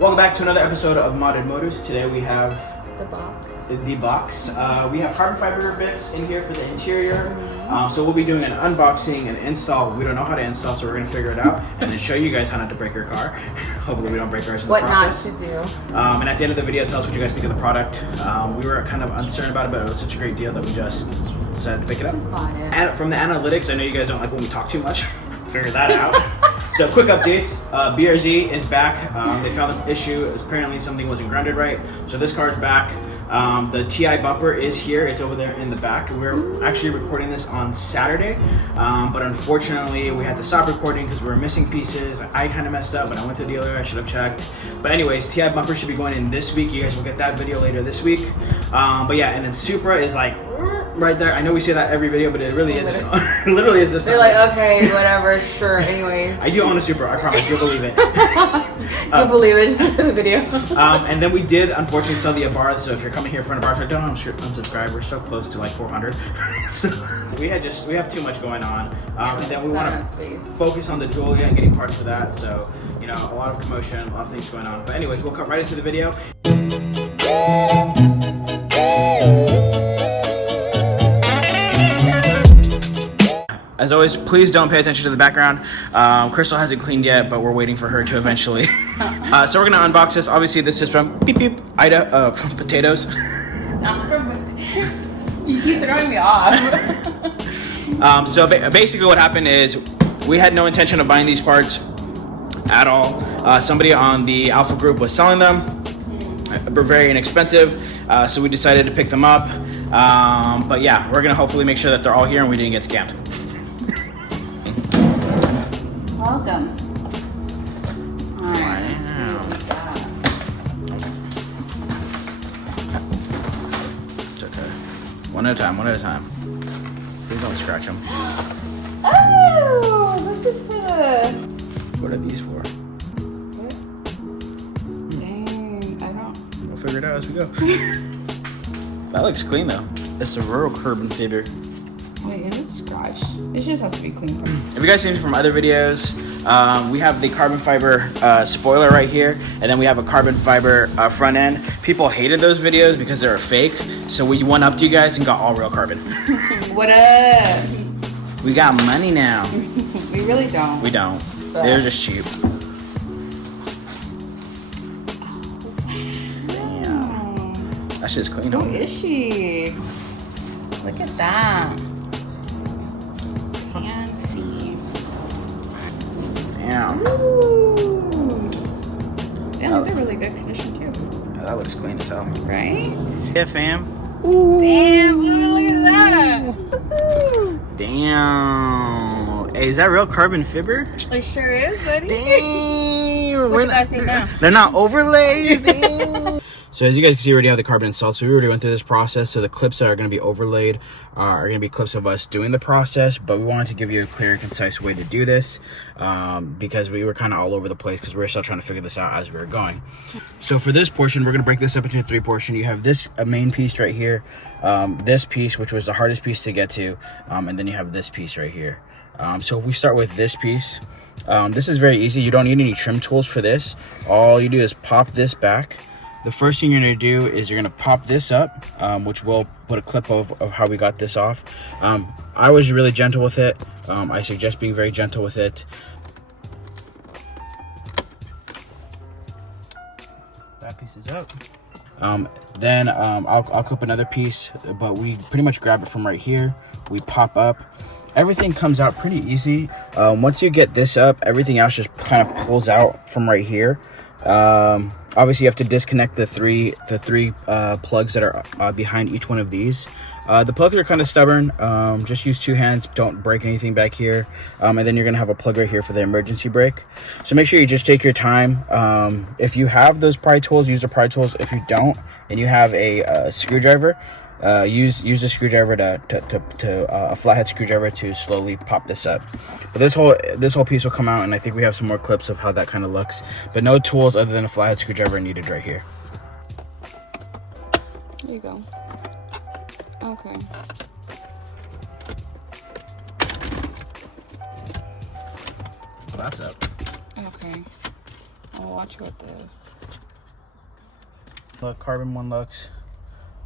Welcome back to another episode of Modded Motors. Today we have the box. We have carbon fiber bits in here for the interior. So we'll be doing an unboxing and install. We don't know how to install, so we're going to figure it out and then show you guys how not to break your car. Hopefully we don't break ours in the process. What not to do. And at the end of the video, tell us what you guys think of the product. We were kind of uncertain about it, but it was such a great deal that we just decided to pick it up. Just bought it. And from the analytics, I know you guys don't like when we talk too much. Figure that out. So quick updates, BRZ is back. They found an issue. Apparently something wasn't grounded right. So this car is back. The TI bumper is here. It's over there in the back. We're actually recording this on Saturday, but unfortunately we had to stop recording because we were missing pieces. I kind of messed up, but I went to the dealer. I should have checked. But anyways, TI bumper should be going in this week. You guys will get that video later this week. But yeah, and then Supra is like right there. I know we say that every video, but it really is. Literally is this. They're like, okay, whatever, sure. Anyways, I do own a Supra. I promise. You'll believe it. You'll believe it. Just look at the video. And then we did unfortunately sell the Abarth. So if you're coming here for an Abarth, don't unsubscribe. We're so close to like 400. So we have too much going on. And then we want to focus on the Giulia and getting parts for that. So you know, a lot of commotion, a lot of things going on. But anyways, we'll cut right into the video. As always, please don't pay attention to the background. Crystal hasn't cleaned yet, but we're waiting for her to eventually. So we're gonna unbox this. Obviously, this is from Ida, from Potatoes. You keep throwing me off. So basically what happened is we had no intention of buying these parts at all. Somebody on the Alpha group was selling them. They're very inexpensive, so we decided to pick them up. But yeah, we're gonna hopefully make sure that they're all here and we didn't get scammed. Welcome. Alright, let's see what we got. It's okay. One at a time. Please don't scratch them. Oh, this is for the... What are these for? What? Dang, I don't... We'll figure it out as we go. That looks clean though. It's a rural carbon fiber. Wait, is it scratched? It just has to be cleaned up. If you guys seen it from other videos, we have the carbon fiber spoiler right here, and then we have a carbon fiber front end. People hated those videos because they were fake, so we one-upped you guys and got all real carbon. What up? We got money now. We really don't. We don't. They're just cheap. Damn. That shit's clean. Who is she? Look at that. Fancy. Damn. Damn, these are really good condition too. Yeah, that looks clean as hell. Right? Yeah, fam. Damn, look at that. Damn. Hey, is that real carbon fiber? It sure is, buddy. Damn. What you guys think now? They're not overlays. Damn. So as you guys can see, we already have the carbon installed. So we already went through this process. So the clips that are going to be overlaid are going to be clips of us doing the process. But we wanted to give you a clear and concise way to do this because we were kind of all over the place because we were still trying to figure this out as we were going. So for this portion, we're going to break this up into 3 portions. You have this main piece right here, this piece, which was the hardest piece to get to, and then you have this piece right here. So if we start with this piece, this is very easy. You don't need any trim tools for this. All you do is pop this back. The first thing you're going to do is you're going to pop this up, which we'll put a clip of how we got this off. I was really gentle with it. I suggest being very gentle with it. That piece is up. Then I'll clip another piece, but we pretty much grab it from right here. We pop up. Everything comes out pretty easy. Once you get this up, everything else just kind of pulls out from right here. Obviously you have to disconnect the three plugs that are behind each one of these. The plugs are kind of stubborn. Just use 2 hands, don't break anything back here. And then you're gonna have a plug right here for the emergency brake. So make sure you just take your time. If you have those pry tools, use the pry tools. If you don't and you have a screwdriver, use a screwdriver a flathead screwdriver to slowly pop this up. But this whole piece will come out, and I think we have some more clips of how that kind of looks. But no tools other than a flathead screwdriver are needed right here. There you go. Okay. Well, that's up. Okay. I'll watch you with this. Look, carbon one looks,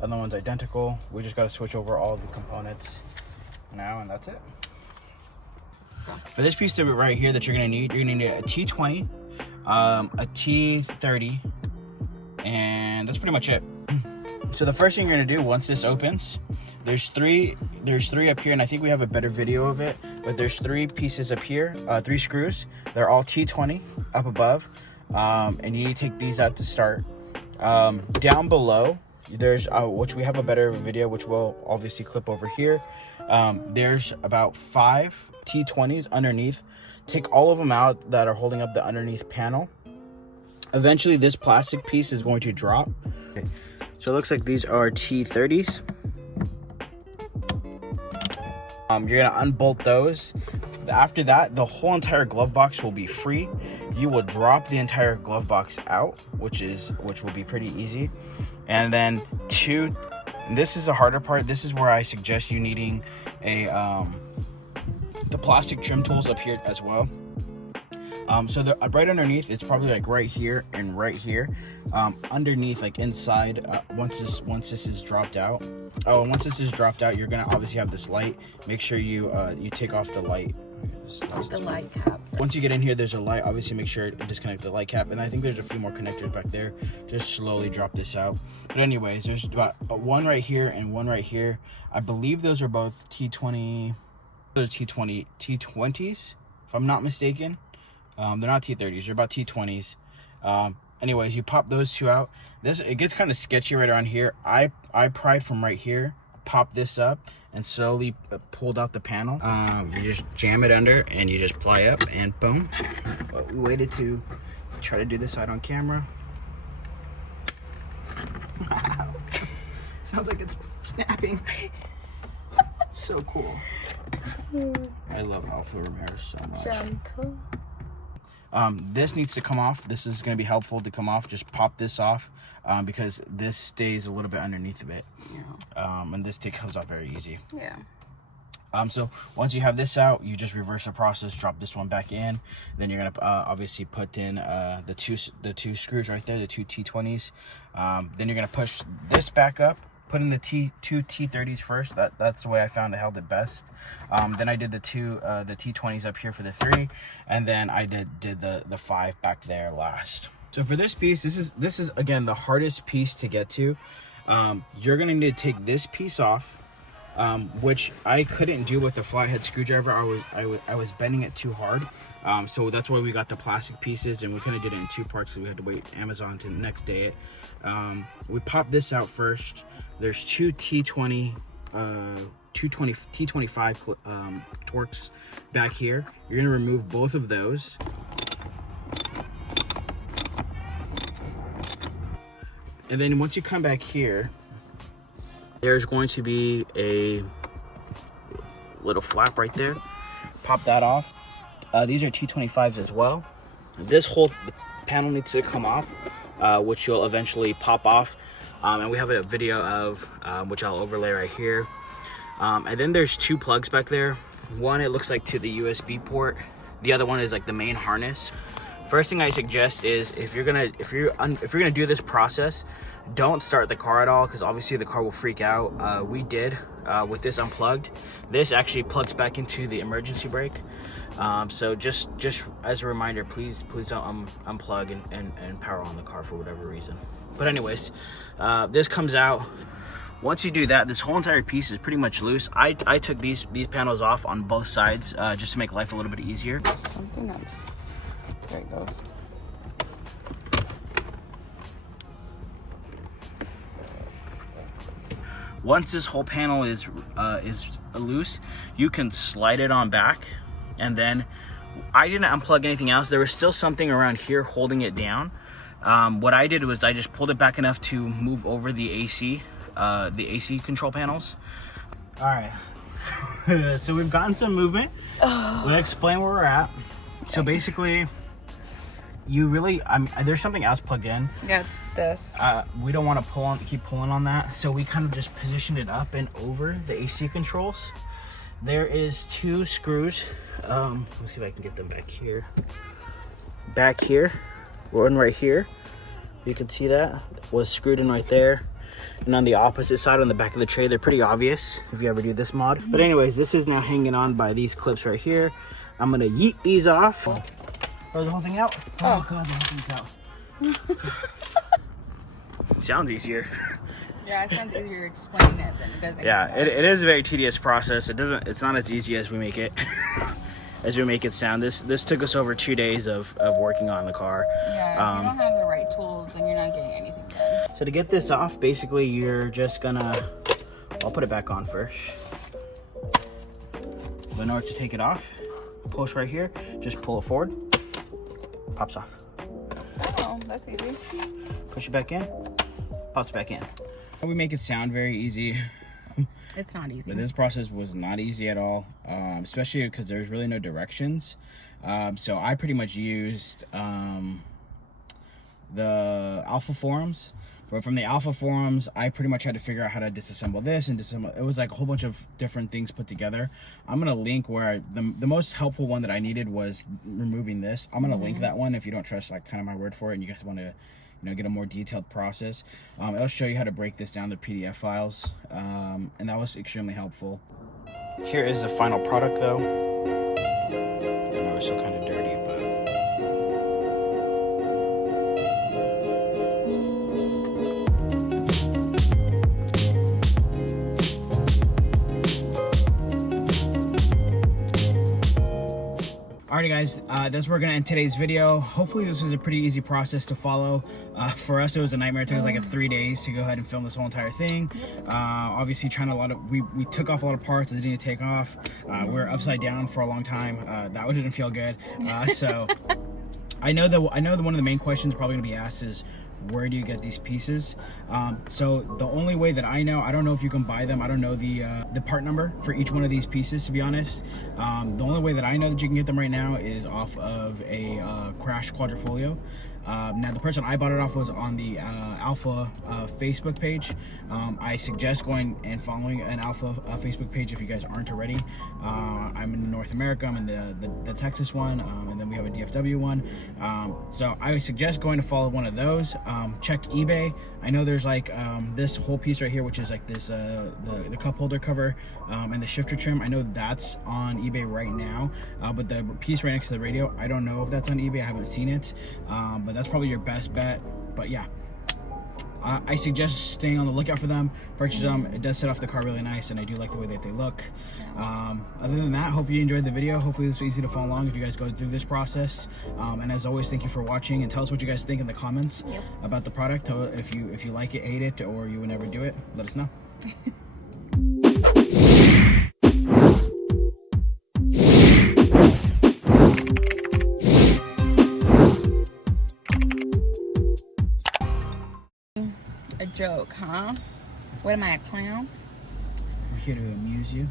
other one's identical. We just got to switch over all the components now, and that's it. For this piece of it right here that you're gonna need a T20, a T30, and that's pretty much it. So the first thing you're gonna do once this opens, there's three up here, and I think we have a better video of it, but there's 3 pieces up here, 3 screws. They're all T20 up above, and you need to take these out to start. Down below, there's which we have a better video, which we'll obviously clip over here. There's about 5 T20s underneath. Take all of them out that are holding up the underneath panel. Eventually this plastic piece is going to drop. Okay. So it looks like these are T30s. You're gonna unbolt those. After that, the whole entire glove box will be free. You will drop the entire glove box out, which will be pretty easy. And then and this is the harder part. This is where I suggest you needing the plastic trim tools up here as well. So right underneath, it's probably like right here and right here. Underneath, like inside, once this is dropped out. Oh, and once this is dropped out, you're gonna obviously have this light. Make sure you take off the light. The light cap. Once you get in here, there's a light. Obviously, make sure to disconnect the light cap. And I think there's a few more connectors back there. Just slowly drop this out. But anyways, there's about one right here and one right here. I believe those are both T20. Those are T20s, if I'm not mistaken. They're not T30s. They're about T20s. Anyways, you pop those 2 out. It gets kind of sketchy right around here. I pried from right here, popped this up, and slowly pulled out the panel. You just jam it under, and you just ply up, and boom. But we waited to try to do this side on camera. Wow. Sounds like it's snapping. So cool. I love Alfa Romeo so much. Gentle. This needs to come off. This is going to be helpful to come off. Just pop this off because this stays a little bit underneath of it. Yeah. And this comes off very easy. Yeah. So once you have this out, you just reverse the process, drop this one back in. Then you're gonna obviously put in the two screws right there, the 2 T20s. Then you're gonna push this back up. Put in the two T30s first. That's the way I found it held it best. Then I did the T20s up here for the 3, and then I did the 5 back there last. So for this piece, this is again the hardest piece to get to. You're gonna need to take this piece off, which I couldn't do with a flathead screwdriver. I was bending it too hard. So that's why we got the plastic pieces, and we kind of did it in 2 parts, so we had to wait Amazon to next day it. We popped this out first. There's 2 T25 torques back here. You're gonna remove both of those. And then once you come back here, there's going to be a little flap right there. Pop that off. These are T25s as well. This whole panel needs to come off, which you'll eventually pop off. And we have a video of, which I'll overlay right here. And then there's 2 plugs back there. One, it looks like to the USB port. The other one is like the main harness. First thing I suggest is if you're gonna do this process, don't start the car at all, because obviously the car will freak out. We did with this unplugged. This actually plugs back into the emergency brake. So just as a reminder, please don't unplug and power on the car for whatever reason. But anyways, this comes out. Once you do that, this whole entire piece is pretty much loose. I took these panels off on both sides just to make life a little bit easier. Something that's... There it goes. Once this whole panel is loose, you can slide it on back. And then I didn't unplug anything else. There was still something around here holding it down. What I did was I just pulled it back enough to move over the AC control panels. All right, so we've gotten some movement. We'll explain where we're at. So basically, there's something else plugged in. Yeah, it's this. We don't want to keep pulling on that, so we kind of just positioned it up and over the AC controls. There is 2 screws. Let's see if I can get them back here. Back here, one right here. You can see that was screwed in right there. And on the opposite side, on the back of the tray, they're pretty obvious if you ever do this mod. But anyways, this is now hanging on by these clips right here. I'm gonna yeet these off. Throw the whole thing out. Oh God, the whole thing's out. Sounds easier. Yeah, it sounds easier explaining it than it does. Yeah, it is a very tedious process. It's not as easy as we make it. As we make it sound. This took us over 2 days of working on the car. Yeah, if you don't have the right tools, then you're not getting anything done. So to get this off, basically you're just gonna, I'll put it back on first. But in order to take it off, push right here, just pull it forward, pops off. Oh, that's easy. Push it back in, pops back in. We make it sound very easy. It's not easy. But this process was not easy at all, especially because there's really no directions. So I pretty much used the Alfa Forums. But from the Alfa Forums, I pretty much had to figure out how to disassemble this and disassemble. It was like a whole bunch of different things put together. I'm going to link where the most helpful one that I needed was removing this. I'm going to link that one if you don't trust like kind of my word for it and you guys want to get a more detailed process. It'll show you how to break this down to PDF files, and that was extremely helpful. Here is the final product though. I know it's still kind of dirty, but alrighty guys, that's where we're gonna end today's video. Hopefully this was a pretty easy process to follow. For us it was a nightmare. It took us like 3 days to go ahead and film this whole entire thing. Obviously we took off a lot of parts that didn't take off. We were upside down for a long time. That one didn't feel good. So I know that one of the main questions probably gonna be asked is, where do you get these pieces? So the only way that I don't know if you can buy them. I don't know the part number for each one of these pieces, to be honest. The only way that I know that you can get them right now is off of a Crash Quadrifoglio. Now the person I bought it off was on the Alfa Facebook page. I suggest going and following an Alfa Facebook page if you guys aren't already. I'm in North America. I'm in the Texas one, and then we have a DFW one. So I suggest going to follow one of those. Check eBay. I know there's like this whole piece right here, which is like this the cup holder cover and the shifter trim. I know that's on eBay right now, but the piece right next to the radio, I don't know if that's on eBay. I haven't seen it, but that's probably your best bet. But yeah, I suggest staying on the lookout for them, purchase them. It does set off the car really nice, and I do like the way that they look. Other than that, hope you enjoyed the video. Hopefully this was easy to follow along if you guys go through this process. And as always, thank you for watching, and tell us what you guys think in the comments about the product. If you like it, hate it, or you would never do it, let us know. A joke, huh? What am I, a clown? We're here to amuse you.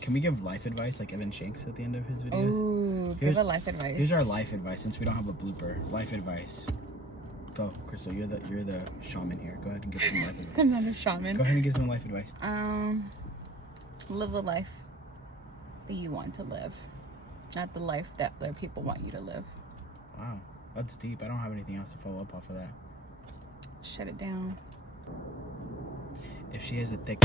Can we give life advice like Evan Shanks at the end of his video? Ooh, give a life advice. Here's our life advice since we don't have a blooper. Life advice. Go, Crystal. You're the shaman here. Go ahead and give some life advice. I'm not a shaman. Go ahead and give some life advice. Live the life that you want to live, not the life that other people want you to live. Wow, that's deep. I don't have anything else to follow up off of that. Shut it down. If she has a thick